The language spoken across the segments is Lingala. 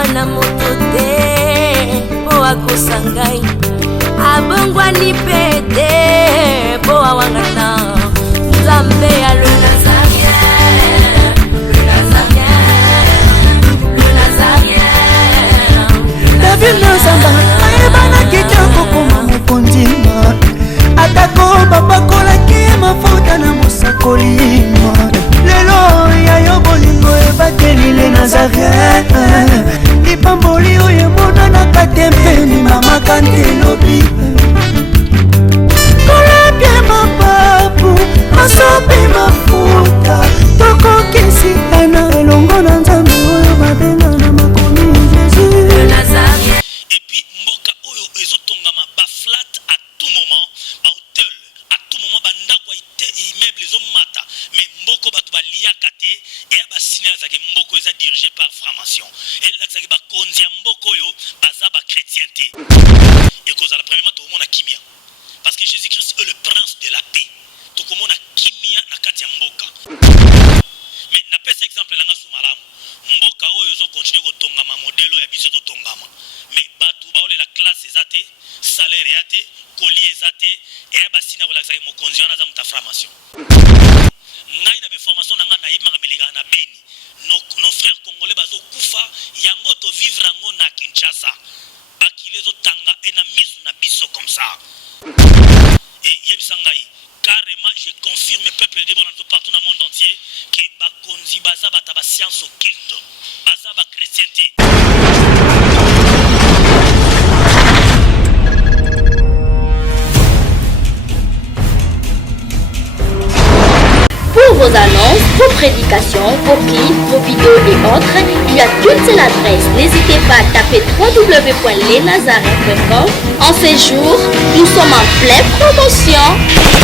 mwana moto te po akosa ngai abongwani pete po awangata nzambe ya le Nazarien, le Nazarien, le Nazarien. David Nazamba ayebana kitoko koma mokondima atako bapakolaki mafuta na mosakolima lelo yayo bolingo ebateli le Nazarien lipamboli oyo emonanaka te mpeni mama kantelobi kolapie mapapu masopi mafuta tokokisi ana elongo na nzambe oyo babenga na makomi Jésus le Nazarien. Et puis mboka oyo ezotongama ba flat à tout moment, ba hotel à tout moment, ba ndako ite immeuble ezomata mais mboko bato baliaka te et ba sinela zake mboko eza dirigé par franc-maçon et là zake ba konzi ya mboko oyo baza ba chrétienté et cause la premièrement tout le monde a kimia parce que Jésus-Christ est le prince de la paix tout le monde a kimia na kati ya mboka mais na pesa exemple langa sumalamu mboka oyo zo continuer kotongama modelo ya biso tongama mais batu baole la classe ezate salaire yate colis ezate et basina ko lakisa mokonzi wana za muta formation ngai na be formation nanga na yima ngamelika na Beni nos frères congolais bazo kufa yango to vivre ngo na Kinshasa bakilezo tanga ena misu na biso comme ça et yebsangai carrément je confirme peuple de Bonanto partout dans le monde entier que bakonzi baza bata ba science occulte baza ba chrétienté. Pour vos annonces, vos prédications, vos clips, vos vidéos et autres, il y a qu'une seule adresse. N'hésitez pas à taper www.lesnazarins.com. En ces jours, nous sommes en pleine promotion.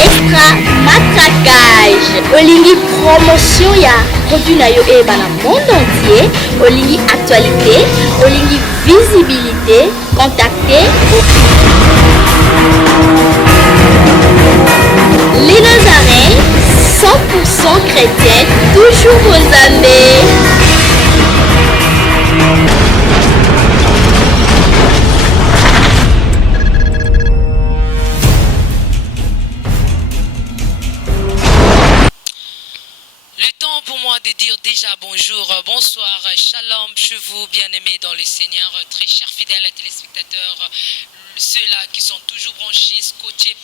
Extra matraquage. Olingi promotion ya produit na yo e bana monde entier. Olingi actualité, Olingi visibilité. Contactez les Nazarins. 100% chrétienne, toujours vos amis. Le temps pour moi de dire déjà bonjour, bonsoir, shalom, chez vous bien-aimés dans le Seigneur, très chers fidèles téléspectateurs, ceux-là qui sont toujours branchés, scotchés,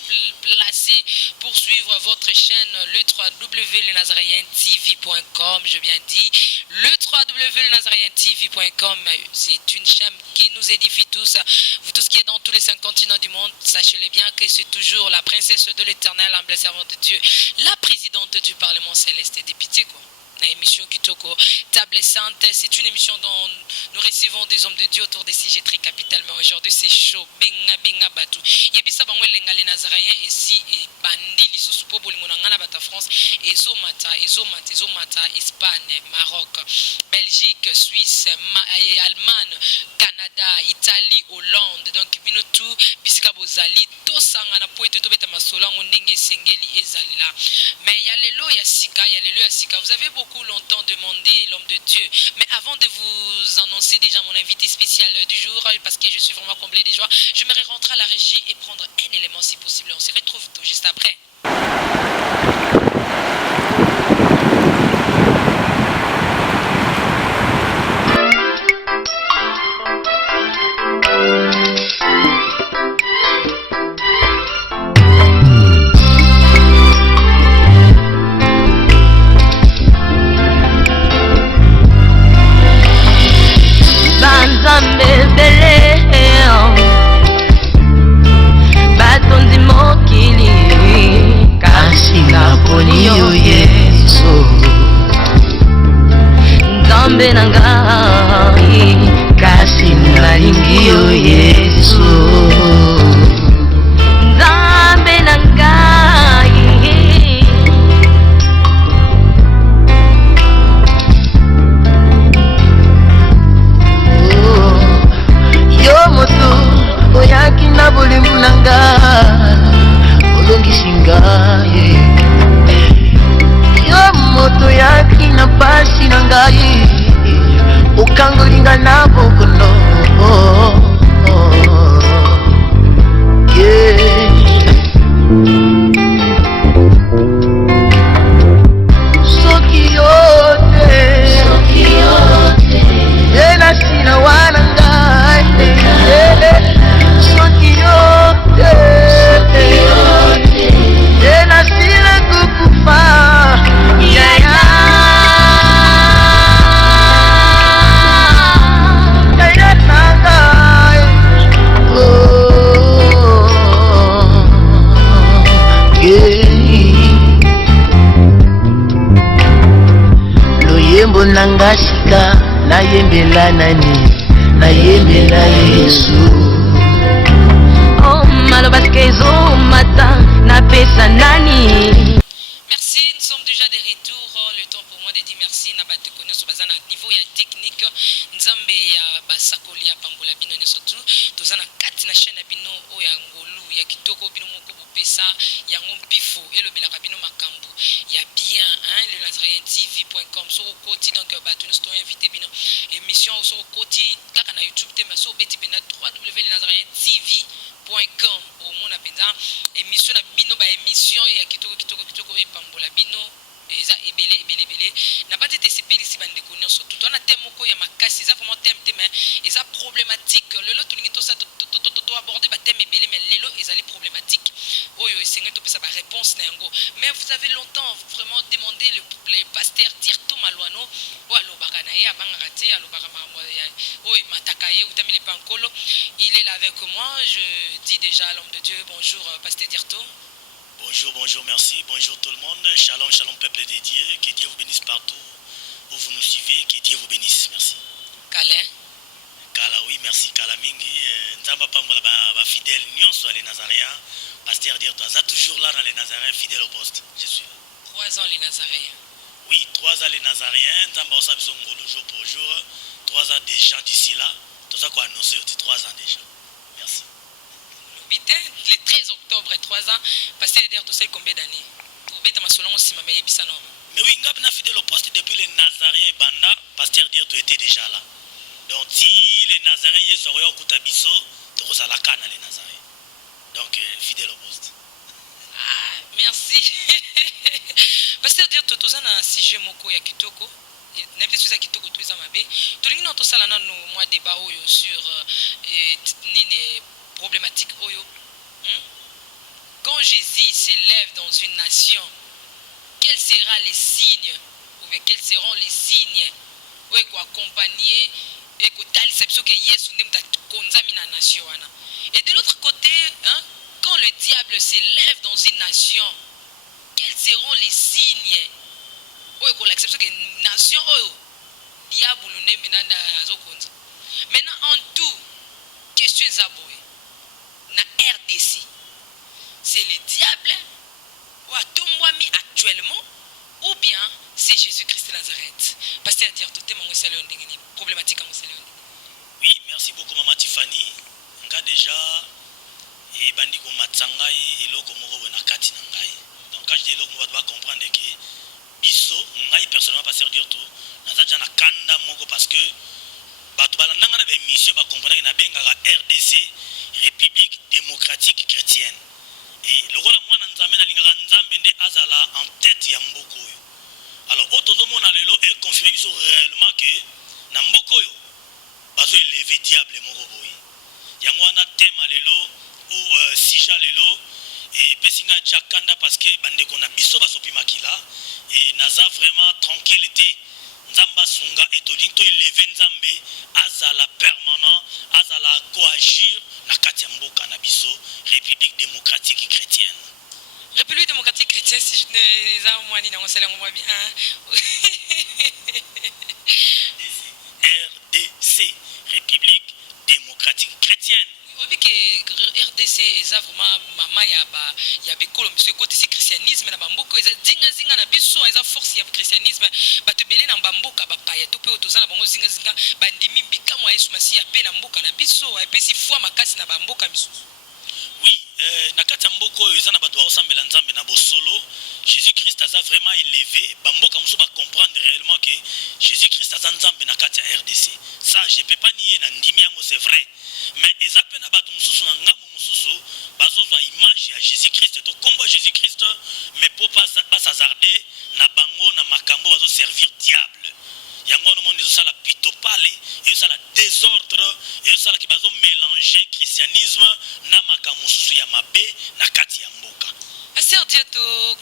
placés pour suivre votre chaîne, le www.lenazarientv.com, je bien dit, le www.lenazarientv.com, c'est une chaîne qui nous édifie tous, vous tous qui êtes dans tous les 5 continents du monde, sachez-le bien que c'est toujours la princesse de l'Éternel, humble servante de Dieu, la présidente du Parlement Céleste et des pitiés, quoi. Émission Kitoko Table Sainte, c'est une émission dont nous recevons des hommes de Dieu autour des sujets très capitaux, mais aujourd'hui c'est chaud, benga benga batu yebisa bango lenga les Nazariens ici et bandi lisusu po bolingo na ngana bata France ezomata Espagne, Maroc, Belgique, Suisse, Allemagne, Canada, Italie, Hollande, donc bino tout bisika bozali to sanga na po to beta masola ndenge sengeli ezali là, mais il y a lelo ya sika, vous avez beaucoup longtemps demandé l'homme de Dieu, mais avant de vous annoncer déjà mon invité spécial du jour, parce que je suis vraiment comblé de joie, j'aimerais rentrer à la régie et prendre un élément si possible. On se retrouve tout juste après. Batondi mokili kasi naponi yo Yesu Nzambe na ngai kasi nalingi yo Yesu Nzambe na ngai yo moto oyaki na bolembu na ngai olongisi ngai yo moto oyaki na pasi na ngai okangolinga na boko nanga shika nayembela nani nayembela Yesu. Oh maloba kezo mata na pesa nani. Merci, nous sommes déjà de retour. Le temps pour moi de dire merci. N'a pas de connaître sur bazana niveau ya technique. Nzambe ya basakoli ya pambola bino ne surtout. Tozana kati na chaîne bino o ya ngolu ya kitoko bino moko bopesa ya ngompifo et le belaka bino makambo. Ya bien hein le nazarientv.com sur côté donc bato nous sommes invités bino émission sur côté kaka na YouTube te maso beti pena www.nazarientv.com au mona penza émission na bino ba émission ya kitoko e pambola bino eza ebele na pas été sepelisi bande connaître surtout on a thème moko ya makasi eza vraiment thème mais eza problématique lelo tulingi to ça to aborder ba thème ebele mais lelo ezali problématique oyo esenga to pesa ba réponse na yango mais vous avez longtemps vraiment demandé le pasteur Tirto Malouano o alobaka na ye abanga te alobaka oyo matakaye utamile pankolo il est là avec moi. Je dis déjà à l'homme de Dieu bonjour pasteur Tirto. Bonjour, merci. Bonjour tout le monde. Shalom, peuple de Dieu. Que Dieu vous bénisse partout où vous nous suivez. Que Dieu vous bénisse. Merci. Kala, oui, merci. Kala mingi. Nzamba pambola ba fidèle nyonso les Nazaréens. Pasteur dire toi, ça toujours là dans les Nazaréens fidèles au poste. Je suis là. 3 ans les Nazaréens. Oui, 3 ans les Nazaréens. Nzamba osa biso ngolo jour pour jour. 3 ans des gens d'ici là. Tout ça quoi annoncé 3 ans déjà. Merci. Le 13 octobre 3 ans, pasteur dire tout ça combien d'années? Pour beta masolon aussi ma meille bisano. Mais oui, ngap na fidèle au poste depuis les Nazaréens et Banda, pasteur dire tu étais déjà là. Donc si les Nazaréens y sont au Koutabiso, tu as la canne les Nazaréens. Donc fidèle au poste. Ah, merci. Pasteur dire tout ça na sujet moko ya kitoko. N'importe quoi kitoko tout ça mabe. To lingi na to sala na no mois débat oyo sur nini problématique oyo. Quand Jésus s'élève dans une nation, quels seront les signes ou quels seront les signes pour accompagner et que Yesu na nation. Et de l'autre côté, quand le diable s'élève dans une nation, quels seront les signes pour l'acception que nation diable maintenant en tout question zaboy na RDC, c'est le diable ou à Tombouami actuellement ou bien c'est Jésus-Christ de Nazareth. Pasteur dire tout est mon salon problématique à mon salon. Oui, merci beaucoup maman Tiffany. Nga déjà et bandi ko matsangai eloko moko na kati na ngai. Donc quand je dis eloko on va comprendre que biso ngai personnellement pasteur dire tout naza jana kanda moko parce que bato balandanga na ba mission ba comprendre na bengaka RDC République démocratique chrétienne. Et le rôle moi nzambe na lingaka nzambe nde azala en tête ya mboko yo. Alors auto mona lelo et confirmer biso réellement que na mboko yo bazo élever diable moko boy. Yango wana thème lelo ou sija lelo et pesinga jakanda parce que bande kona biso basopi makila et naza vraiment tranquillité. Nzamba sunga etolinto élever nzambe azala permanent azala coagir na kati ya mboka na biso République démocratique chrétienne. République démocratique chrétienne si je ne za moi ni na ngosela ngomwa bien. RDC République démocratique chrétienne. Obi que RDC eza vraiment mama ya bekolo monsieur côté c'est christianisme na bamboko eza zinga na biso eza force ya christianisme bato belé na bamboka bapaya to pe otoza na bango zinga bandimi bikamo ya Yesu Masiya pe na mboka na biso epesi foi makasi na bamboka misusu. Oui, na kati ya mboko eza na bato baosambela nzambe na bosolo. Jésus-Christ aza vraiment élevé bamboka musu ba comprendre réellement que Jésus-Christ aza nzambe na kati ya RDC. Ça je peux pas nier na ndimi yango c'est vrai. Mais eza pe na bato mususu na ngambo mususu bazozwa image ya Jésus-Christ to kombo Jésus-Christ mais pour pas s'hasarder na bango na makambo bazo servir diable. Yango no monde ça la pitopale et ça la désordre et ça la ki bazo mélanger christianisme na makambo mususu ya mabe na kati ya mboka. Pasteur Diato,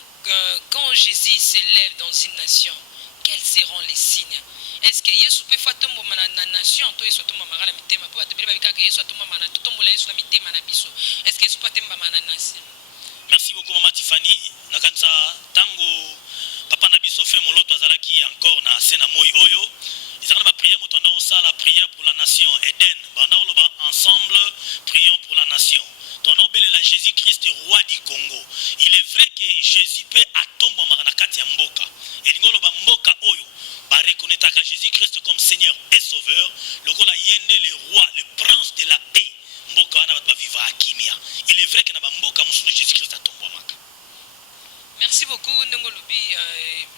quand Jésus s'élève dans une nation, quels seront les signes? Est-ce que Yesu peut faire tomber na nation to Yesu tomba magala mitema po atebele babika que Yesu tomba mana to tombola Yesu na mitema na biso? Est-ce que Yesu peut tomba mana nation? Merci beaucoup maman Tiffany. Nakansa tango papa na biso fait moloto azalaki qui encore na sena moi oyo ezana ba prière moto na osala prière pour la nation Eden banda oloba ensemble prions pour la nation tona obelela Jésus Christ roi du Congo. Il est vrai que Jésus peut atomba na kati ya mboka elingo loba mboka oyo ba reconnaître Jésus Christ comme Seigneur et Sauveur lokola yende le roi le prince de la paix mboka wana bato baviva akimia. Il est vrai que na ba mboka mususu Jésus Christ atomba maka. Merci beaucoup Ndongolobi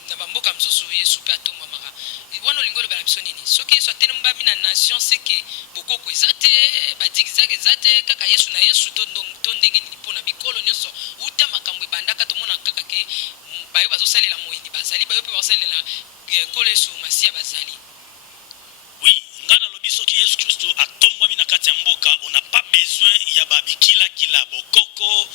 na bamboka msusu Yesu pe atomba maka wana lingolo bana biso nini soki Yesu atene mbami na nation seke bokoko ezate badigizage ezate kaka Yesu na Yesu tondenge nini pona bikolo nyonso uta makambo ebandaka tomona kaka ke bayo bazosalela moyini bazali bayo pe bazosalela kolo Yesu Masia bazali. Oui, ngana lobi soki Yesu Christ atombwami na kati ya mboka on n'a pas besoin ya babikila kila bokoko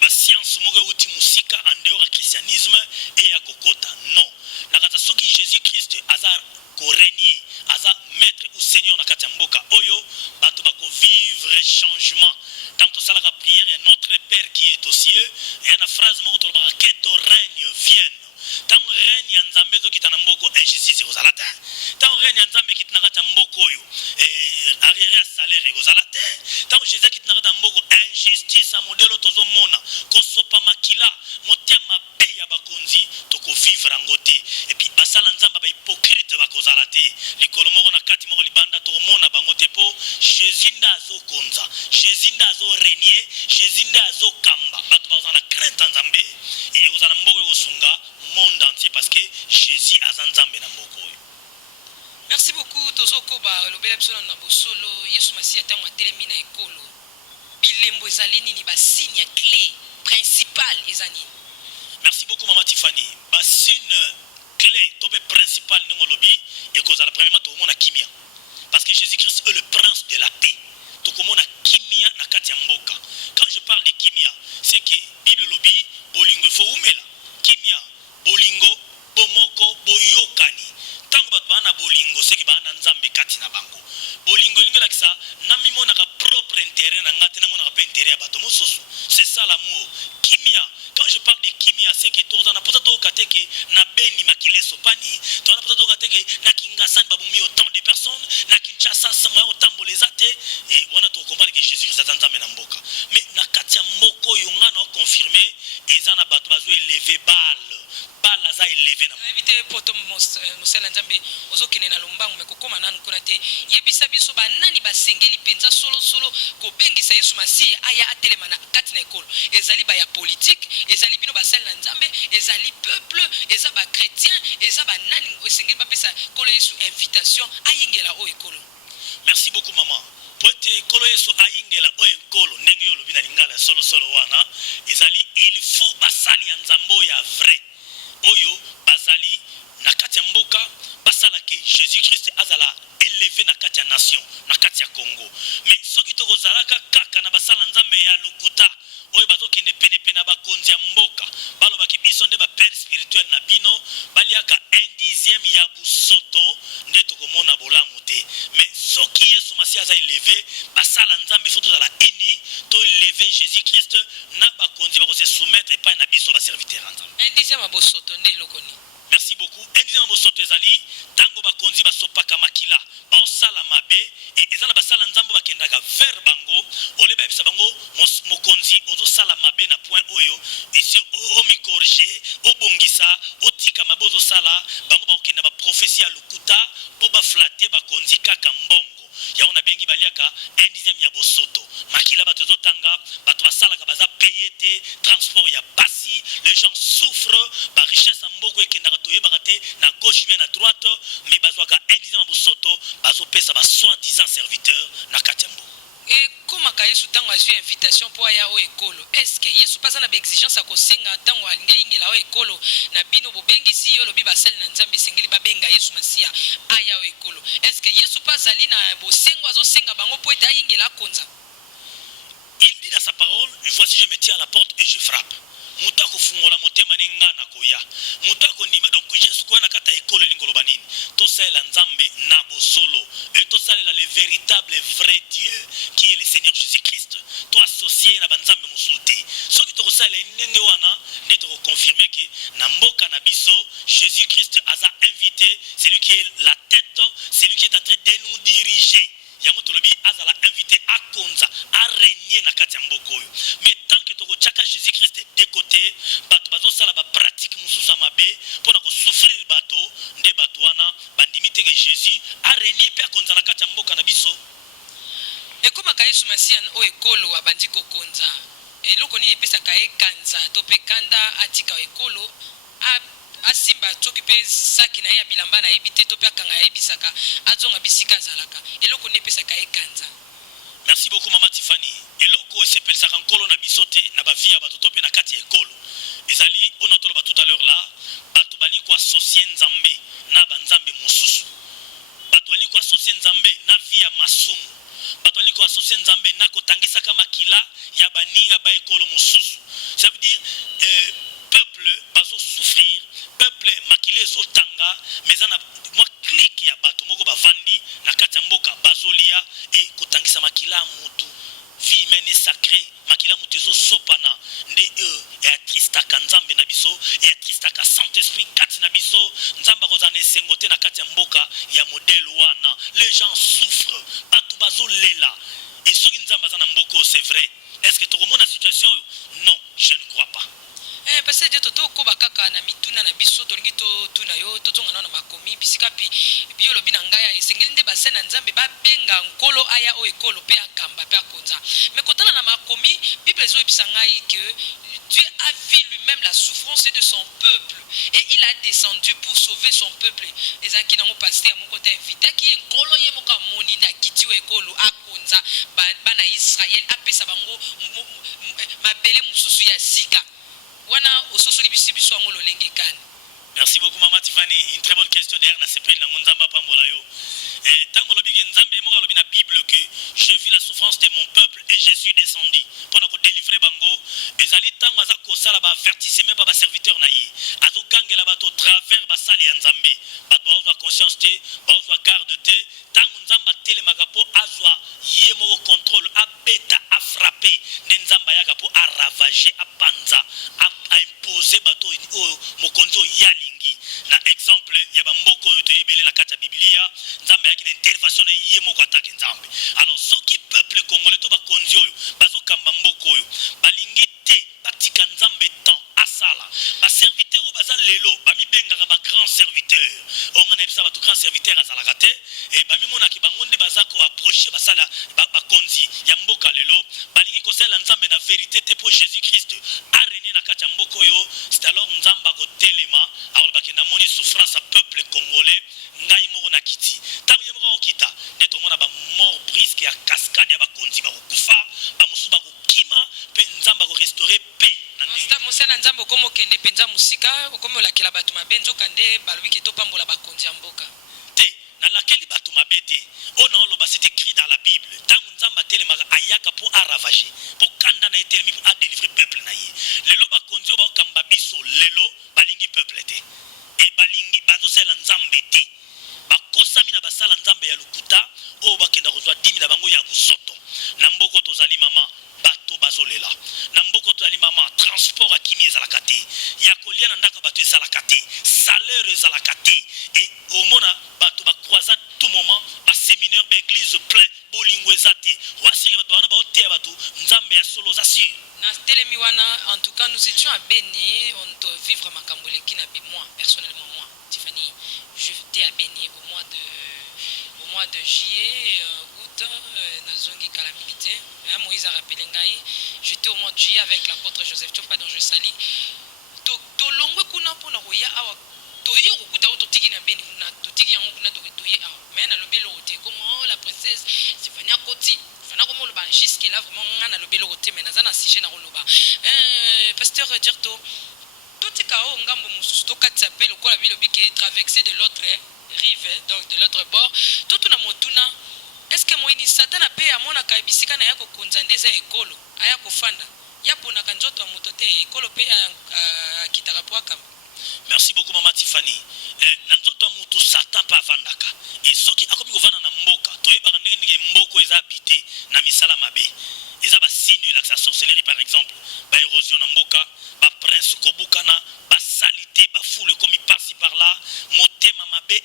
ba science moko uti musika en dehors du christianisme et ya kokota non nakata soki Jésus Christ aza korégner aza maître ou seigneur na kati ya mboka oyo bato bako vivre changement tant to salaka prière ya notre Père qui est aux cieux et na phrase moko to ba que ton règne vienne. Tant règne ya nzambe zo kitana mboko injustice kozala te tant règne ya nzambe kitana kati ya mboko oyo arrière ya salaire ekozala te tant Jésus kitana kati ya mboko injustice a modelo tozomona kosopa makila motema pe ya bakonzi toko vivre yango te et puis basala nzamba ba hypocrite bakozala te likolo moko na kati moko libanda tomona bango te po Jésus nda azokonza Jésus nda azorégner Jésus nda azokamba bato bazana na crainte nzambe et ekozala mboko ekosunga monde entier parce que Jésus a nzambe na mboko. Merci beaucoup tozoko ba lobela biso na bosolo Yesu Masia tango atelemi na ekolo bilembo ezali nini ba signe clé principal ezani. Merci beaucoup Maman Tiffany. Ba signe clé tobe principal ningo lobi ekozala premièrement to mona kimia parce que Jésus Christ est le prince de la paix. Tokomona kimia na kati ya mboka. Quand je parle de kimia, c'est que Bible lobi bolingo fo umela. Kimia bolingo bomoko boyokani tango bato bana bolingo seki bana nzambe kati na bango bolingo lingela kisa na mimona ka propre intérêt na ngate na mona ka intérêt ya bato mosusu c'est ça l'amour. Kimia quand je parle de kimia c'est que toza na pota to kateke na beni makile sopani to na pota to kateke na kingasani babumi autant de personnes na Kinshasa sama autant bolezate et wana to comprendre que Jésus Christ nzambe na mboka mais na kati ya mboko yonga na confirmer ezana bato bazo élever balle za élevé na éviter poto mosala nzambe ozokene na lombango mekokoma nanu kuna te yebisa biso banani basengeli penza solo ko bengisa Yesu Masia aya atelema na kati na ekolo ezali ba ya politique ezali bino basala na nzambe ezali peuple eza ba chrétien eza banani esengeli bapesa kolo Yesu invitation ayingela o ekolo. Merci beaucoup maman. Pote kolo Yesu ayingela o ekolo ndenge yo lobina lingala solo wana ezali il faut basali ya nzambo ya vrai oyo bazali na kati ya mboka basala ke Jésus Christ azala élevé na kati ya nation na kati ya Congo mais soki tokozalaka kaka na basala nzambe ya lokuta oyo bazokende pene na bakonzi ya mboka balobaki biso nde ba père spirituel na bino baliaka 1/10 ya busoto nde tokomona bolamu te mais soki Yesu Masia aza élevé basala nzambe faut tozala ini to élevé Jésus Christ na bakonzi bakose soumettre epai na biso ba serviteur nzambe 1/10 ya busoto nde lokoni. Merci beaucoup. Indina bosoto ezali tango bakonzi basopaka makila baosala mabe ezala basala nzambo bakendaka vers bango oleba bisa bango mokonzi ozosala mabe na point oyo ici omikorje obongisa otika mabe ozosala bango bakenda ba prophétie ya lukuta po ba flatter bakonzi kaka mbongo ya ona bengi baliaka 1/10 ya bosoto makila bato zotanga bato basalaka baza payé te transport ya basi les gens souffrent ba richesse mboko ekendaka toyebaka te na gauche bien à droite mais bazwaka 1/10 ya bosoto bazopesa ba soi-disant serviteurs na katembo. Et comment Yesu tango azwi invitation po aya o ekolo est-ce que Yesu paza na ba exigence a kosenga tango alinga ingela o ekolo na bino bobengisi yo lobi basali na nzambe sengeli babenga Yesu Masia aya o ekolo est-ce que Yesu paza li na bosengo azosenga bango po eta ingela konza. Il dit dans sa parole, voici je me tiens à la porte et je frappe. Mutako fungola motema ninga na koya. Mutako ndima donc Jésus kwa na kata ekolo lingolo banini. To sala nzambe na bosolo. Et to sala le véritable vrai Dieu qui est le Seigneur Jésus-Christ. To associé na banzambe musulté. Soki to sala ndenge wana ne to confirmer que na mboka na biso Jésus-Christ aza côté, c'est lui qui est la tête, c'est lui qui est en train de nous diriger. Yango tolobi azala invité à konza à régner na kati ya mboko oyo. Mais tant que toko tchaka Jésus Christ de côté, bato bazo sala ba pratique mususa mabe pona ko souffrir bato nde bato wana bandimite que Jésus a régner pe konza na kati ya mboka na biso. Ekoma ka Yesu Masiya o ekolo abandi kokonza. Eloko nini epesaka ye kanza to pe kanda atika ekolo asimba toki pe saki na ya bilamba na ebite to pe akanga ebisaka azonga bisika zalaka eloko ne pesa ka ekanza. Merci beaucoup Maman Tiffany. Eloko s'appelle ça nkolo na bisote na ba via bato to pe na kati ya ekolo. Ezali on entend ba tout à l'heure là, bato bali ko associer nzambe na banzambe mosusu. Bato bali ko associer nzambe na via masumu. Bato bali ko associer nzambe na kotangisa kama kila ya baninga ba ekolo mosusu. Ça veut dire peuple bazo souffrir, peuple makile zo tanga, mais ana moi clique ya bato moko bavandi na kati ya mboka bazolia et kotangisa makila mutu vie mene sacré makila mutu zo sopana nde ya trista kanzambe na biso ya trista ka saint esprit kati na biso nzamba kozana esengote na kati ya mboka ya modèle wana. Les gens souffrent, bato bazolela et soki nzamba za na mboko c'est vrai. Est-ce que tokomona situation? Non, je ne crois pas. Parce que toto koba kaka na mituna na biso tolingi to tuna yo tozonga na makomi bisika pi biolo bina ngaya esengeli nde basena nzambe ba benga nkolo aya o ekolo pe akamba pe akonza. Mais kotala na makomi Bible zo ebisa ngai que Dieu a vu lui-même la souffrance de son peuple et il a descendu pour sauver son peuple. Ezaki na mo pasteur mon côté invité ki nkolo ye mo ka moni na kiti o ekolo akonza bana Israël apesa bango mabele mususu ya sika. Merci beaucoup Maman Tiffany, une très bonne question derrière na sepel na nzamba pambola yo. Et tango lobi ke nzambe mo lobi na Bible que j'ai vu la souffrance de mon peuple et je suis descendu pour ko délivrer bango. Ezali tango aza ko sala ba avertissement ba serviteur na ye. Azo gangela bato travers ba sali ya nzambe. Bato azwa conscience te, bazwa garde te, tango nzamba tele magapo azwa ye mo contrôle abeta a frapper nzamba yaka po a ravager a panza a imposer bato mokonzo yalingi. Na exemple ya ba mboko yo toyebele na kati ya Biblia nzambe yaki na intervention na ye moko atake nzambe. Alors soki peuple congolais to ba konzi oyo bazo kamba mboko oyo balingi te batika nzambe temps asala ba serviteur o baza lelo ba mibengaka ba grand serviteur onga na ebisa ba grand serviteur azalaka te et ba mimona ki bango nde baza ko approcher basala ba konzi ya mboka lelo balingi ko sala nzambe na vérité te pour Jésus Christ a régné na kati ya mboko oyo. C'est alors nzamba ko telema alors ba kena moni souffrance à peuple congolais ngai moko na kiti tango ye moko okita neto mona ba mort brisque ya cascade ya ba konzi ba kufa ba musuba ko kima pe nzamba ko restaurer paix. Mosala nzambo komo kende penza musika komo la kila batu mabenzo kande balwi ke to pambola bakonzi ya mboka te na lakeli batu mabete ona oloba c'est écrit dans la Bible tango nzamba telemaka ayaka pour aravager pour kanda na etelemi pour a délivrer peuple na ye. Lelo bakonzi ba kamba biso lelo balingi peuple te et balingi bazosela nzambe te bakosami na basala nzambe ya lukuta o bakenda kozwa 10 na bango ya busoto na mboko tozali mama bato bazolela na mboko tozali mama transport akimi ezalaka te ya kolia na ndaka bato ezalaka te salaire ezalaka te et omona bato bakroisa tout moment ba séminaire ba église plein bolingo ezate wasiri bato wana baoteya bato nzambe ya solo za sur na telemi wana. En tout cas nous étions à Béni, on doit vivre makambole qui n'a pas moi personnellement moi Tiffany j'étais à Béni au mois de juillet août nazongi calamité Moïse a rappelé ngai j'étais au mois de juillet avec l'apôtre Joseph Tchopa dont je salue to longwe kuna pona roya awa to yo kuta auto tiki na Béni na to tiki yango kuna to toye awa mais na lobelo te comme la princesse Stéphanie Akoti fana comme le ba jusque là vraiment ngana lobelo te mais nazana sujet na roloba pasteur Dirto tout kao ngambo mususu to katsa pe lokola bilobi ke traverser de l'autre rive donc de l'autre bord tout na motuna. Est-ce que moi ni satana pe amona ka bisika na yako konzande za ekolo aya kofanda yapo na kanjoto motote ekolo pe kitaka poaka. Merci beaucoup Maman Tiffany. Na nzoto mutu satan pa vandaka et soki akomi kovana na mboka toyebaka ndenge mboko eza habité na misala mabe eza ba signe la sorcellerie par exemple ba érosion na mboka ba prince kobukana ba salité ba foule komi par-ci par là motema mabe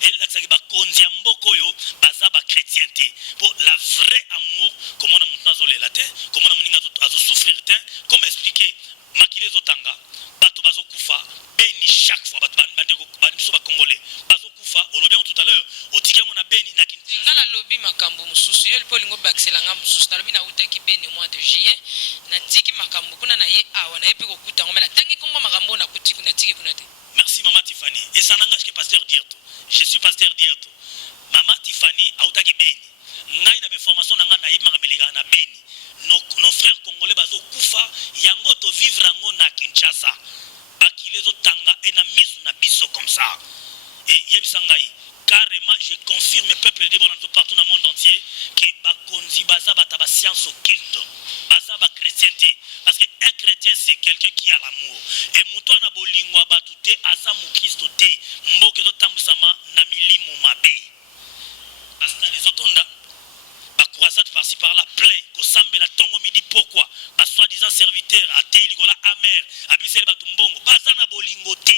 elakisaki bakonzi ya mboka oyo baza bachrétien te po la vraie amour komona motu azolela te komona moninga azosouffrir te comment expliquer makili ezotanga bato bazokufa beni chaque fois bato bandeko biso bakongolais bazokufa olobi yango tout à l'heure otiki yango na beni na nga nalobi makambo mosusu yo lipo olingo obakiselanga mosusu nalobi nautaki beni mois de juillet natiki makambo kuna na ye awa na ye mpe kokuta yango me natangi komba makambo oyo nakuti natiki kuna te. Merci Maman Tiffany. Et ça n'engage que Pasteur Dierto. Je suis Pasteur Dierto. Maman Tiffany autaki beni ngai na information na nga na yeba ngamelega na beni nos frères congolais bazo kufa yango to vivre yango na Kinshasa bakilezo tanga ena misu na biso comme ça et yebisangai carrément je confirme peuple de Bonanto partout dans le monde entier que bakonzi baza bataba science occulte baza ba chrétienté parce que un chrétien c'est quelqu'un qui a l'amour et muto na bolingwa batute aza mu Kristo te mboke zo tambusama na milimo mabe parce que les otonda croisade par-ci par-là plein kosambela tongo midi pourquoi ba soi-disant serviteur a teli gola amer abisele batumbongo bazana bolingo te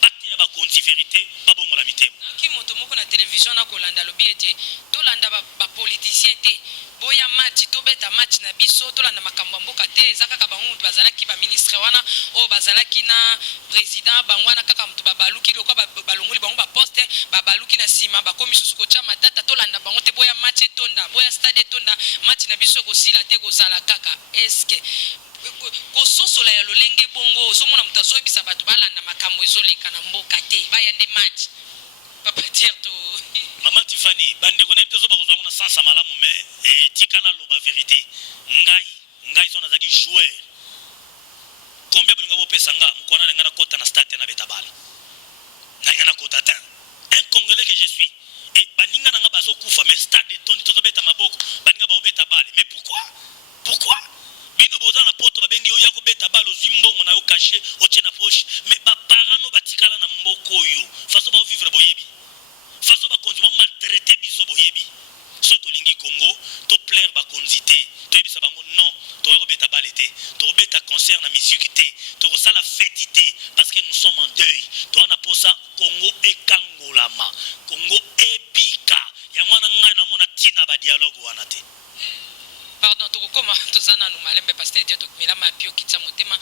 batia ba konti vérité babongo la mitemo naki moto moko na télévision na kolanda lobi ete tolanda ba politicien te boya match to beta match na biso tolanda makambo mboka te ezaka ka bango bazalaki ba ministre wana o bazalaki na président bangwana kaka mtu babaluki lokwa balongoli bango ba poste babaluki na sima ba komisusu ko chama data tolanda bango te boya match tonda boya stade tonda match na biso ko sila te ko zala kaka eske kososola ya lolenge bongo ozomona mutu azoyebisa bato balanda makambo ezoleka na mboka te baya nde match papa Dierto. Maman Tiffany bandeko na yebite ozobakozwa ngo na sansa malamu me etikana loba vérité ngai so nazaki joueur combien bolinga bopesa nga mukwana na nga na kota na stade na betabala na nga na kota te un congolais que je suis et baninga na nga bazokufa mais stade tondi tozobeta maboko baninga baobeta bale mais pourquoi bino boza na poto babengi yo ya kobeta bale ozwi mbongo na yo caché otie na poche mais baparent no batikala na mboko oyo faso baovivre boyebi faso bakonzi bamaltraité biso boyebi so tolingi Congo to plaire bakonzi te toyebisa bango non toya kobeta bale te tokobeta concert na musique te tokosala fête te parce que nous sommes en deuil toya na posa Congo ekangolama Congo ebika yango wana ngai namona ntina badialogue wana te. Pardon, tokokoma tozana no malembe Pasteur Dierto kumela mapio kitsa motema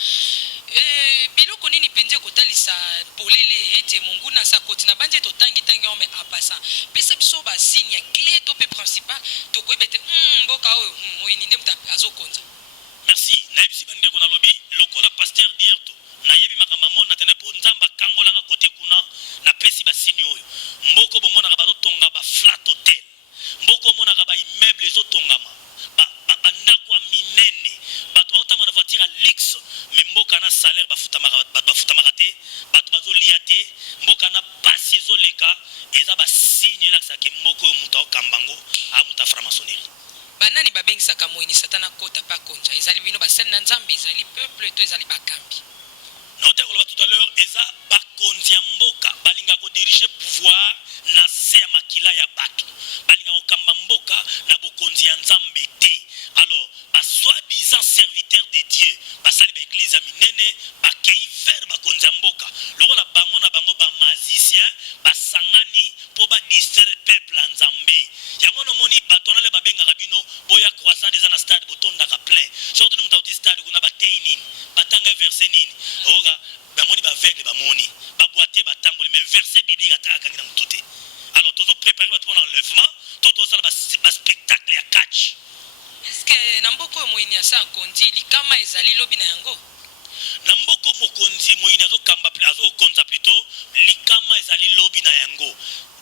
biloko nini penje kotalisa polele ete monguna sa kotina banje to tangi ome apasa pesa biso ba signe clé to pe principal to ko bete mboka oyo moyini nde muta azokonza. Merci na yebisi bandeko na lobi lokola Pasteur Dierto na yebi makamamon na tene po nzamba kangolanga kote kuna na pesi ba signe oyo mboko bomona ka bazotonga ba flat hotel mboko mona ka ba immeuble ezotongama bandako minene bato baotama na voiture luxe mais mboka na salaire bafuta marate bato bazolia te mboka na pasi ezoleka eza basigne elakisaka mboko oyo moto aokambango amuta franc-maçonnerie banani babengisaka moyini satana kota pa konja ezali bino basali na nzambe ezali peuple to ezali bakambi naote koloba tout à l'heure eza bakonzi ya mboka balinga kodirige pouvoir na se ya makila ya bato balinga kokamba mboka na bokonzi ya nzambe te alors basoi-disant serviteur de Dieu basali baeglise ya minene bakei vers bakonzi ya mboka lokola bango na bango bamazicien basangani mpo badistraire peuple ya nzambe yango nomoni bato nale babengaka bino boya croisade eza na stade botondaka plein soki toni moto auti stade kuna batei nini batanga verse nini oka bamoni baveugle bamoni baboite batamboli mais verset biblique atakakangi na motu te alors tozo préparer bato mpona enlèvement to tozosala baspectacle ya catch. Est-ce na mboko moyini ya sa kondi likama ezali lobi na yango na mboko mokonzi moyini azokonza plutôt likama ezali lobi na yango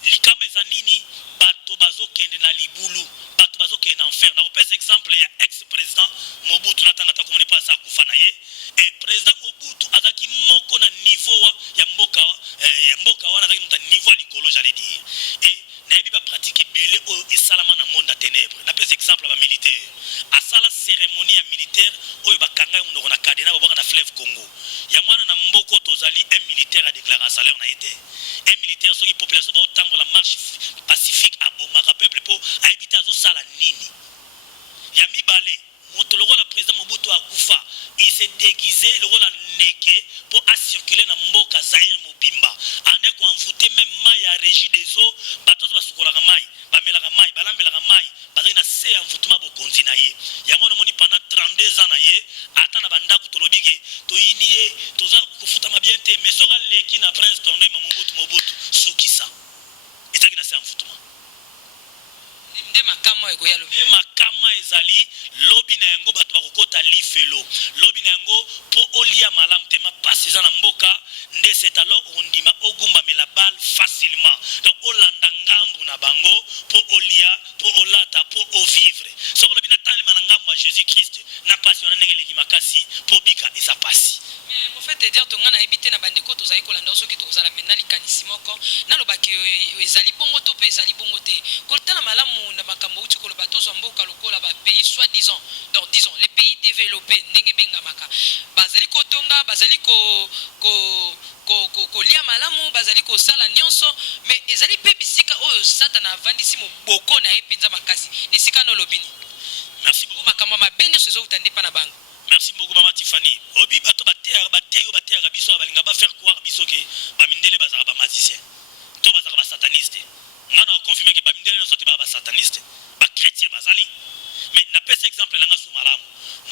likama eza nini bato bazokende na libulu bato bazokende na enfer na kopesa exemple ya ex-président Mobutu natanga ta komone pa sa kufa na ye et président Mobutu azaki moko na niveau ya mboka wana azaki muta niveau likolo j'allais dire et nayebi bapratique ebele oyo esalama na monde ya ténèbre napesa exemple ba militaire asala cérémonie ya militaire oyo bakanga monoko na kadena babwaka na fleuve Congo yango wana na mboko tozali un militaire a déclaré salaire na ye te un militaire soki population baotambola marche pacifique abomaka peuple mpo ayebi te azosala nini ya mibale moto lokola président Mobutu akufa il s'est déguisé lokola ndeke pour circuler na mboka Zaire mobimba ande koenvoûter même mai ya régie des eaux bango bato basukolaka mai bamelaka mai balambelaka mai bazali na se ya mvutuma bokonzi na ye yango namoni pendant 32 ans na ye ata na bandako tolobi ke toyini ye toza kofutama bien te mais soki aleki na prince tourne mobutu sukisa ezalaki na se ya mvutuma nde makama ekoya lobi makama ezali lobi na yango bato bakokota lifelo lobi na yango po olia malamu te mapasi eza na mboka nde c'est alors ondima ogumbamela bal facilement donc olanda ngambu na bango po olia po olata po ovivre soko lobi natalema na ngambu ya Jésus Christ na pasi wana ndenge eleki makasi po bika eza pasi mais pour fait te dire tonga na ebite na bandeko tozali kolanda soki tozala mena likanisi moko nalobaki ezali bongo to pe ezali bongo te kotala malamu na makambo uti koloba tozwa mboka lokola ba pays soi-disant donc disons les pays développés ndenge bengamaka bazali kotonga bazali kolia malamu bazali kosala nyonso mais ezali pe bisika oyo satana avandisi moboko na ye mpenza makasi esika nolobini merci beaucoup makambo mabe nyonso ezokutande mpa na bango. Merci beaucoup Maman Tiffany. Obi bato bateya biso balinga ba faire croire biso ke bamindele bazaka ba magicien. To bazaka ba sataniste. Ngana confirmer ke bamindele no sote ba sataniste, ba chrétien bazali. Mais na pesa exemple nanga sou malamu.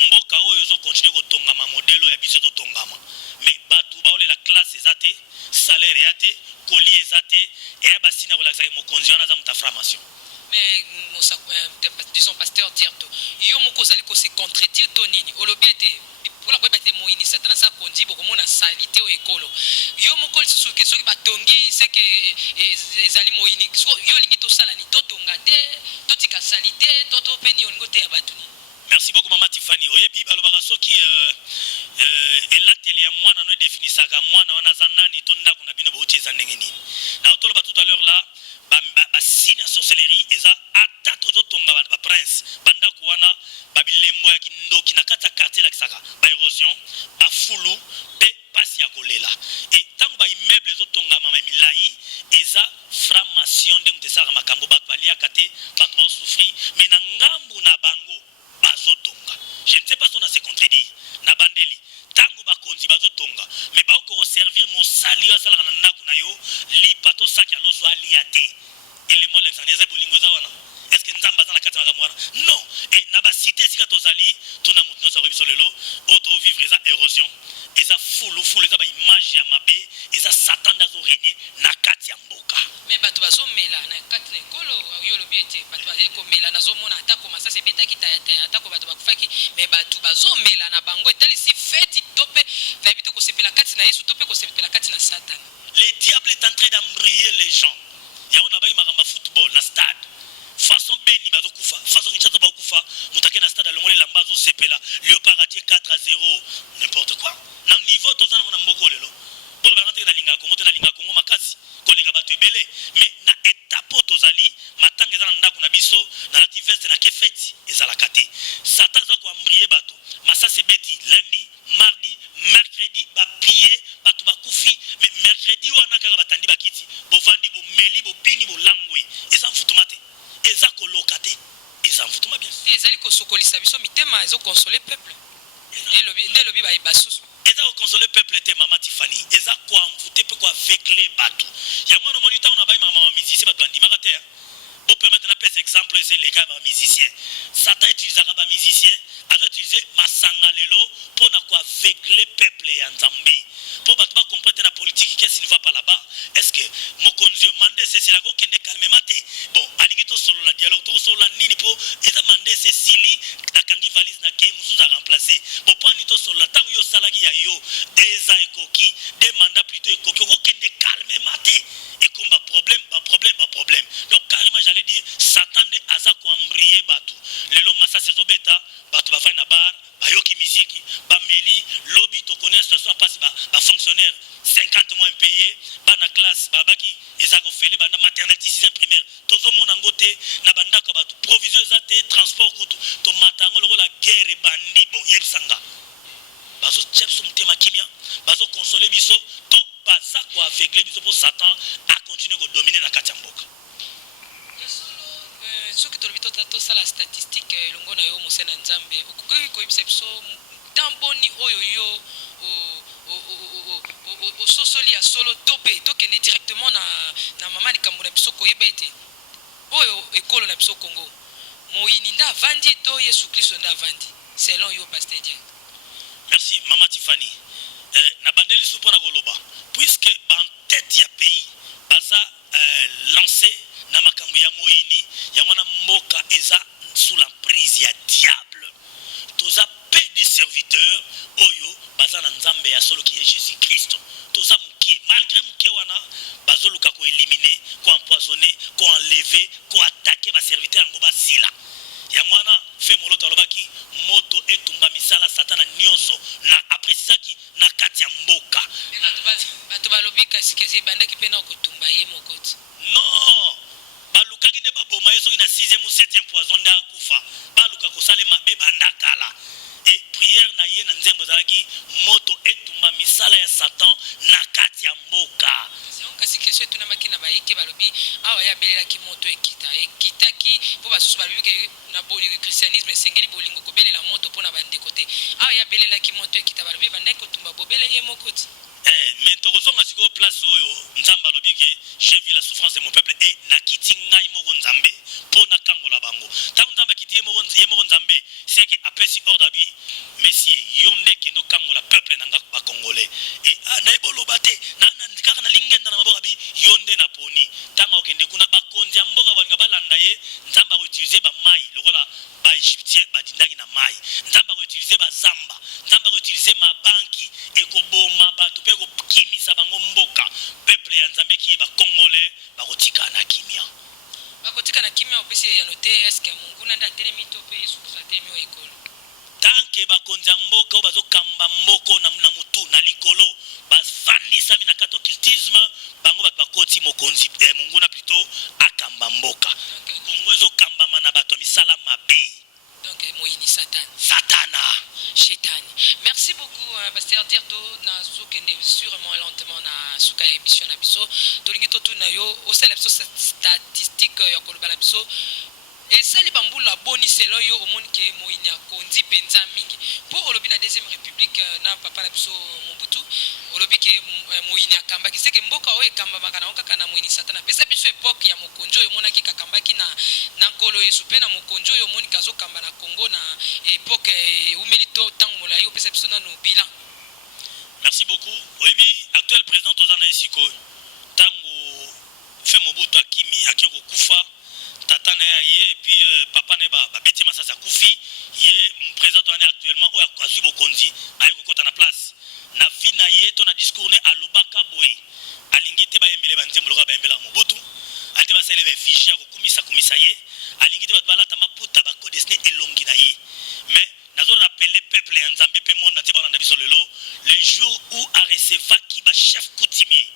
Mboka oyo zo continuer ko tongama modelo ya biso to tongama. Mais bato ba ole la classe ezate, salaire ezate, collier ezate, et ba sina ko la mo konziana za mutaframation. Mais disons pasteur Dirto yo moko zali ko se contredire tonini olobi ete pula ko bete moyini satana sa kondi bokomona salite o ekolo yo moko lisusu ke soki batongi c'est que ezali moyini yo lingi to sala ni to tonga te to tika salite to peni olingo te ya batuni. Merci beaucoup Maman Tiffany. Oyebi balobaka soki elateli ya mwana no definisaka mwana wana za nani to ndako na bino bauti eza ndenge nini. Na otoloba tout à l'heure là ba signe ya sorcellerie eza ata tozotonga ba prince bandako wana babilembo ya kindoki na kati ya quartier la kisaka ba érosion ba fulu pe pasi ya kolela et tango ba immeuble ezotonga mama milai eza formation nde mutesaka makambo bato baliaka te bato baosouffrir mais na ngambu na bango bazotonga. Je ne sais pas si on a se contredire na bandeli tango bakonzi bazotonga mais baoko servir mosali ya sala na ndako na yo li pato saki aloso aliate ele mo Alexandre bolingo za wana est-ce que nzamba za na kati na mwana non et na ba cité sika tozali tuna mutno sa rebiso lelo auto vivre za érosion eza fulu eza ba image ya mabe eza satan dazo régner na kati ya mboka mais bato bazomela na kati na ekolo yo lobi ete bato bakomela nazomona atako masasi ebetaki tayataya atako bato bakufaki mais bato bazomela na bango etalisi feti tope na yebi te kosepela kati na yesu tope kosepela kati na satan. Le diable est en train d'embrouiller les gens. Yao na bayi makamba football na stade façon beni bazokufa façon kinchato bakufa mutake na stade alongole lamba zo sepela Léopard atie 4-0 n'importe quoi na niveau tozana na mboko lelo bolo banate na linga Kongo te na linga Kongo makasi kolega bato ebele mais na étape tozali matanga eza na ndako na biso na lati veste na kefeti ezala kate satan za ko embrier bato masasi beti lundi mardi mercredi ba piller bato bakufi mais mercredi wana kaka batandi bakiti bovandi bo meli bo bini bo langwe eza mfutumate eza kolokate eza mfutuma bien ezali kosokolisa biso mitema ezo consoler peuple nde lobi ba basusu eza ko consoler peuple te Maman Tiffany eza ko amvute pe ko aveugler bato yango na monita on abayi mama musicien bato andimaka te bon permettre na pese exemple c'est les gars ba musiciens Satan utilisera ba musiciens a utiliser masanga lelo pour na ko aveugler peuple ya Nzambe pour bato ba comprendre na politique qu'est-ce qui ne va pas là-bas est-ce que mokonzi mandé c'est la go kende calmement te bon alingi to solo la dialogue to solo la nini po eza mandé c'est sili na kangi valise na ke musu za remplacer bon point ni to solo la tango yo salagi ya yo des ans ekoki des mandats plutôt ekoki go kende calmement te et comme ba problème donc carrément j'allais dire Satan de aza ko embrier bato lelo masasi ezobeta bato ba na bar bayoki musique ba meli lobby to connaître ce soir pas ba fonctionnaire 50 mois impayés bana classe babaki ezako fele banda maternelle 6e primaire tozo mona ngote na bandaka bato provision zate transport kutu to matango loko la guerre bandi bon yebsanga bazo tchepso mutema kimia bazo consoler biso to baza ko aveugler biso pour Satan a continuer ko dominer na kati ya mboka. Soki tolobi tosala statistique elongo na yo mosena Nzambe okoki koyebisa biso tamboni oyo yo au sosoli ya solo topé tokende directement na mama likambo na biso koyeba ete oyo ekolo na biso Congo moyini nda avandi to Yesu Kristo nda avandi selon yo pasteur Dieu. Merci Maman Tiffany. Na bandeli supo na koloba puisque ban tête ya pays baza lancé na makambo ya moyini yango na mboka eza sous l'emprise ya diable. Toza peu de serviteurs oyo baza na nzambe ya solo ki Jésus Christ. Toza mukie malgré mukie wana bazoluka ko éliminer, ko empoisonner, ko enlever, ko attaquer ba serviteurs yango basila. Yangwana fait moloto alobaki moto etumba misala satana nyonso na apresaki na kati ya mboka. Bato balobika sikezi bandaki pena kotumba ye mokoti. Non. Balukaki ne baboma yeso ina 6e ou 7e poison nda kufa. Baluka kosale mabe bandakala. Et prière na ye na nzembo zalaki moto etumba misala ya Satan na kati ya mboka. Kasi kesho tuna makina baike balobi awa ya belelaki moto ekitaki po basusu balobi ke na bolingo christianisme sengeli bolingo kobelela moto pona bande côté awa ya belelaki moto ekita balobi bandaki kotumba bobele ye mokoti. Mais tokozonga siko place oyo nzamba lobi ke j'ai vu la souffrance de mon peuple et nakiti ngai moko nzambe pona kangola bango. Tango nzamba kiti ye moko nzambe c'est que apesi ordre bi messieurs yonde kendo kangola peuple nanga ba congolais et na eboloba te na ndikaka na lingenda na maboka bi yonde na poni tango okende kuna bakonzi ya mboka balinga balanda ye nzamba ko utiliser ba mai lokola ba égyptien badindaki na mai nzamba ko utiliser ba zamba nzamba ko utiliser ma banki ekoboma bato pe ko kimisa bango mboka peuple ya nzambe ki ba congolais bakotika na kimia bakotika na kimia opesi ya note eske mungu na nda telemi to pe Yesu Kristo atemi o ekolo tanke bakonza mboka bazo kamba mboko na mutu na likolo bafandisa mina kato cultisme bango bakoti mokonzi mungu na plutôt akamba mboka Kongo ezo kamba mana bato misala mabe. Donc moyini Satana. Chétani. Merci beaucoup pasteur Dirto na sukende sûrement lentement na suka émission na biso. Tolingi to tuna yo au célèbre statistique ya koloba na biso. Et sali bambula boni selon yo omoni ke moyini akondi penza mingi. Po olobi na deuxième république na papa na biso Mobutu olobi ke moyini akamba ki seke mboka o ekamba makana okaka na moyini Satana. Pesa biso époque ya mokonjo yo monaki kakambaki na nkolo Yesu pe na mokonjo yo moni kazo kamba na Congo na époque umelito tango molai opesa biso na no bilan. Merci beaucoup. Oyebi actuel président Tozana Esiko tango fait Mobutu akimi akiko kufa tata na ye puis papa ne ba beti masasa kufi ye président ane actuellement o yakwazi bokonzi ayeko kota na place na fina ye to na discours ne alobaka boy alingite ba yembele banzembo loka ba yembela Mobutu alite ba sele ba fichi ya kumisa ye alingite ba balata maputa ba kodesne elongi na ye mais nazo rappeler peuple ya Nzambe pe monde na te bana biso lelo le jour où a recevoir qui ba chef coutumier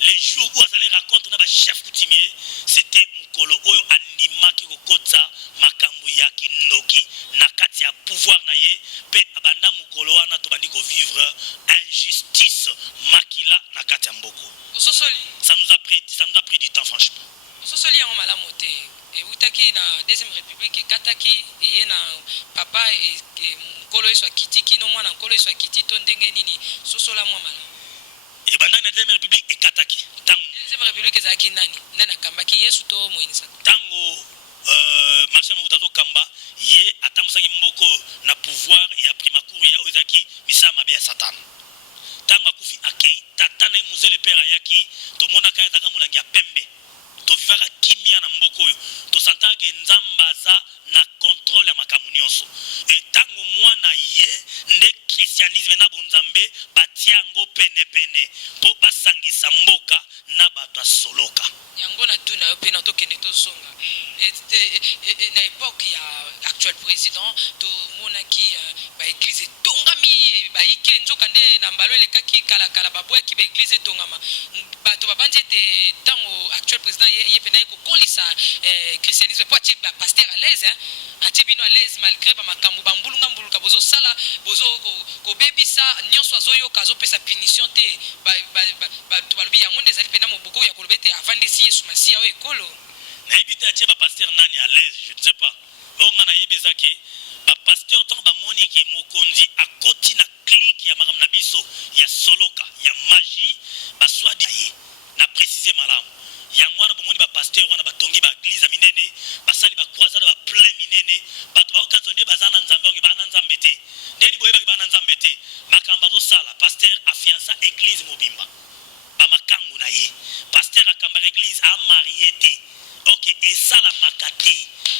les jours où Azalé raconte na ba chef coutumier c'était mukolo oyo animaki kokotsa makambo ya kinoki na kati ya pouvoir na ye pe abanda mukolo wana to bandi ko vivre injustice makila na kati ya mboko. Ça nous a pris du temps franchement. Sosoli en malamote et utaki na deuxième république kataki et na papa et mukolo eso kitiki no mwana mukolo eso kiti to ndenge nini sosola mwa mala. Et bandana na deuxième république et kataki tango deuxième république ezaki nani nana kambaki Yesu to moinisa tango marché Mobutu zo kamba ye atamusaki mboko na pouvoir ya primacour ya ozaki misa mabe ya Satan tango akufi akei tata na muzele père ayaki to mona kaya taka mulangi ya pembe to vivaka kimia na mboko oyo to santaka nzamba za na contrôle ya makamu nyonso et tango mwana ye nde christianisme na bonzambe batiango pene po basangisa mboka na bato soloka yango na tuna yo pena to kende to songa na époque ya actuel président to monaki ba église tongami ba ike nzoka nde na mbalo lekaki kala baboya ki ba église tongama bato babanje te tango actuel président ye pena ko kolisa christianisme po atie ba pasteur à l'aise atie bino à l'aise malgré ba makambo ba mbulunga bozo sala bozo ko bebisa nyonso azoyo kazo pesa punition te ba to balobi yango nde zali pena moboko ya kolobete avandisi Yesu Masia o ekolo na ibita atie ba pasteur nani à l'aise je ne sais pas on a yebezaki ba pasteur tant ba moni ki mokonzi akoti na clique ya maram na biso ya soloka ya magie ba soit dit na préciser malamu yango wana bomoni ba pasteur wana batongi ba église minene basali ba croisade ba plein minene bato ba okanzonde bazana nzambe oke bana nzambe te ndeni boyeba bana nzambe te makamba zo sala pasteur afiança église mobimba ba makangu na ye pasteur akamba église a marié te ok et ça la makate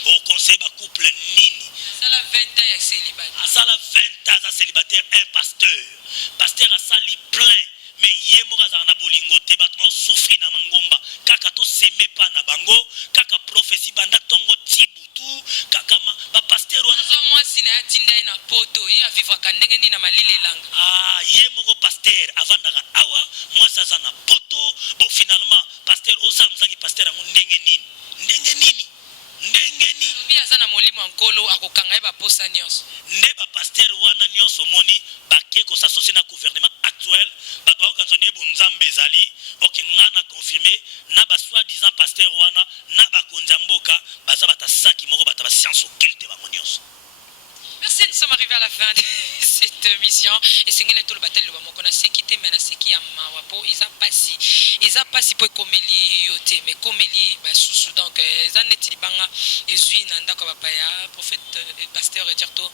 au conseil ba couple nini sala 20 ans ya célibataire asala 20 ans za célibataire un pasteur a sali plein mais yemoka za na bolingo te bato ba souffrir na mangomba kaka to seme pa na bango kaka prophétie banda tongo tibutu kaka ba pasteur wana za mwasi na yatinda na poto ye avivra kandenge ni na malile langa yemoko pasteur avandaka awa mwasi za na poto bon finalement pasteur osala musaki pasteur ngo ndenge nini bi azana molimo ankolo akokanga ye ba posa nyonso nde ba pasteur wana nyonso moni bake ko s'associer na gouvernement actuel ba doit quand on dit bonzambe ezali ok ngana confirmer na ba soi-disant pasteur wana na ba konzamboka baza bata saki moko bata ba science occulte ba monios. Merci, nous sommes arrivés à la fin de cette mission. Et c'est tout le bataille, on a séquité, mais on a séqué à Mawapo. Ils ont passé pour Komeli yote, mais Komeli, sous donc, ils ont été libanga, ils ont été libanga, prophète, pasteur, Djerto,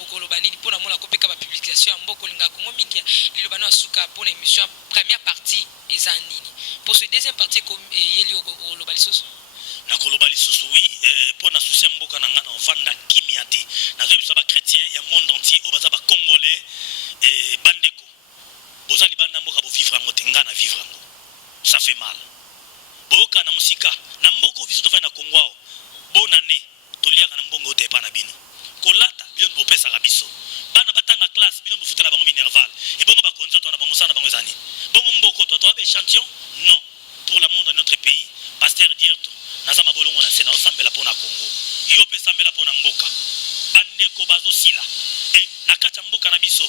au Kolobani, pour la copie de la publication, en Boko Linga, Kongo Mingia, les Lobano Asuka, pour l'émission, première partie, ils ont nini. Pour ce deuxième partie, il y a au Lobalisos. Na koloba lisusu oui pour na souci mboka na ngana vanda kimia te na zo biso ba chrétien ya monde entier o baza ba congolais bandeko bozali banda mboka bo vivre ngo tenga na vivre ngo ça fait mal boka na musika na mboko biso to fa na Kongo bonane toliaka na mbongo te pa na bino kolata bino bo pesa biso bana batanga classe bino bo futela bango minerval et bongo ba konzo to na bango sana bango ezani bongo mboko to ba échantillon non pour le monde de notre pays pasteur Dierto naza mabolongo na sena osambela pona Kongo yo pe sambela pona mboka bandeko bazo sila et na kati mboka na biso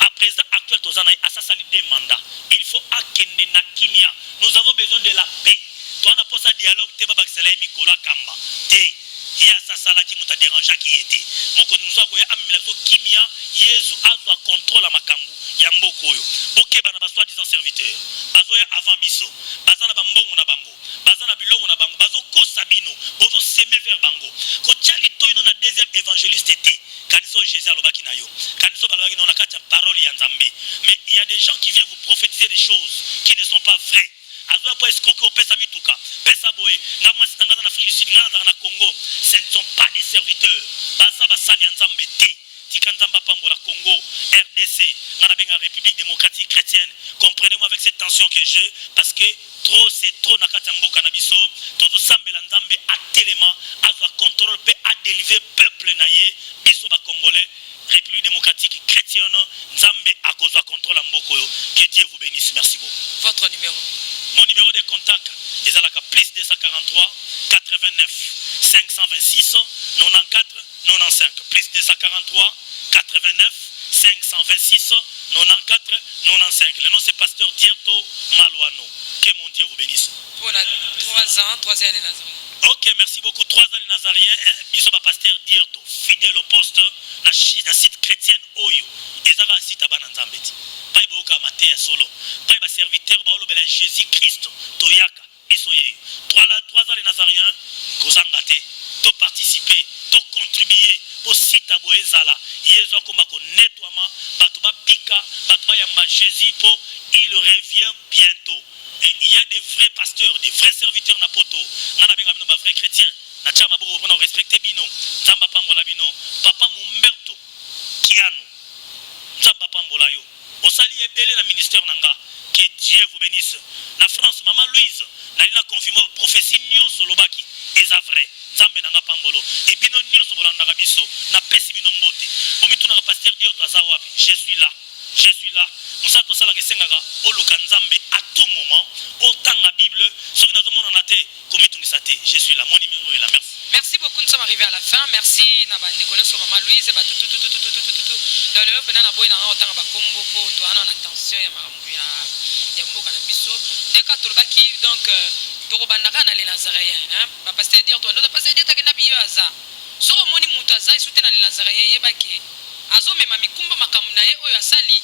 à présent actuel tozana asasali des mandats il faut akende na kimia nous avons besoin de la paix toi na posa dialogue te ba bakisela mikola kamba te ya sasala ki muta déranger ki était moko nous so ko ya amela so kimia yesu azwa contrôle makambu ya mboko oyo bokeba na ba soi-disant serviteurs bazo ya avant biso bazana ba mbongo na bango bazana biloko na bango bazo kosa bino bozo semer vers bango ko tiali toino na deuxième évangéliste était kaniso Jésus alobaki na yo kaniso balobaki na kati ya parole ya Nzambe mais il y a des gens qui viennent vous prophétiser des choses qui ne sont pas vraies azoya po escroquer pesa mituka pesa boye nga mwasi tangana na Afrique du Sud nga na Congo ce ne sont pas des serviteurs basa basali ya Nzambe te Tikanzamba Pambola Congo, RDC, dans la République démocratique chrétienne. Comprenez-moi avec cette tension que j'ai, parce que trop c'est trop nakatambo canabiso, todo sambela nzambe a tellement à soit contrôle peut à délivrer peuple naïe, biso ba congolais, République démocratique chrétienne, nzambe a cause contrôle ambokoyo. Que Dieu vous bénisse. Merci beaucoup. Votre numéro? Mon numéro de contact est à la plus 243 89 526 94 95 plus 243 89 526 94 95. Le nom c'est pasteur Dierto Malouano. Que mon Dieu vous bénisse. Pour 3 ans les Nazariens. Ok, merci beaucoup. 3 ans les Nazariens. Bisoba pasteur Dierto, fidèle au poste, na site chrétienne Oyo. Ezara site abana nzambeti. Pai boka matea solo. Pai ba serviteur ba olo bela Jésus Christ toyaka bisoye. 3 ans les Nazariens kozangate to participer, to contribuer pour site aboezala. Yezo koma ko nettoiement, bato ba pika, bato ba yamba Jésus pour il revient bientôt. Et il y a des vrais pasteurs, des vrais serviteurs na poto. Ngana benga bino ba vrais chrétiens. Na chama boko pour respecter bino. Nzamba pambola bino. Papa Mumberto Kiano. Nzamba pambola yo. Osali ebele na ministère nanga. Que Dieu vous bénisse. Na France, Maman Louise, n'a confirmé prophétie nyonso lobaki. Eza vrai. Nzambe nanga pambolo. Et bino nyonso bolanda biso na pesi bino mbote. Bomitu na pasteur Dieu to azawapi. Je suis là. Je suis là. Musa to sala kesengaka oluka nzambe à tout moment. Autant la Bible, soki nazomona na te komitungisa te. Je suis là. Mon numéro est là. Merci. Merci beaucoup, nous sommes arrivés à la fin. Merci Nabande Koneso Maman Louise ba tout dans le venant na boy na autant ba kombo ko to ana attention ya marambu ya mboka na biso. Deka tolbaki donc Dorobandaka na les Nazaréens hein. Ba pasteur dire toi, pasteur dire ta kenabi yo aza. soko omoni moto aza esu te na Nazarien yebake azomema mikumba makambo na ye oyo asali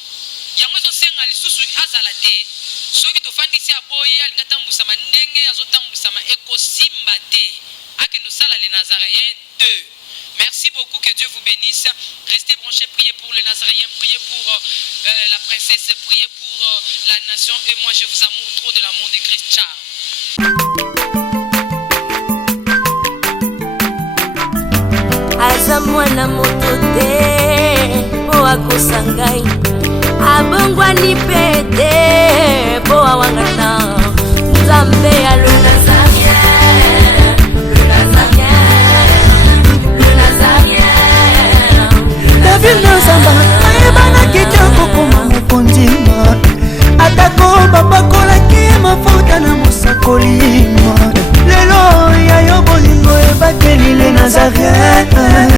yango ezosenga lisusu azala te soki tofandisi aboyi alinga tambusama ndenge azotambusama ekosimba te akende osala le Nazarien 2. Merci beaucoup, que Dieu vous bénisse. Restez branchés, priez pour le Nazarien, priez pour la princesse, priez pour la nation. Et moi, je vous amour trop de l'amour de Christ. Ciao. Aza mwana moto te po akosa ngai abongwani pe te po awangata Nzambe ya le Nazarien, le Nazarien, le Nazarien. David Nzamba ayebana kitoko koma mokondima atako bapakolaki mafuta na mosakolima lelo yayo bolingo ebakeli le Nazarien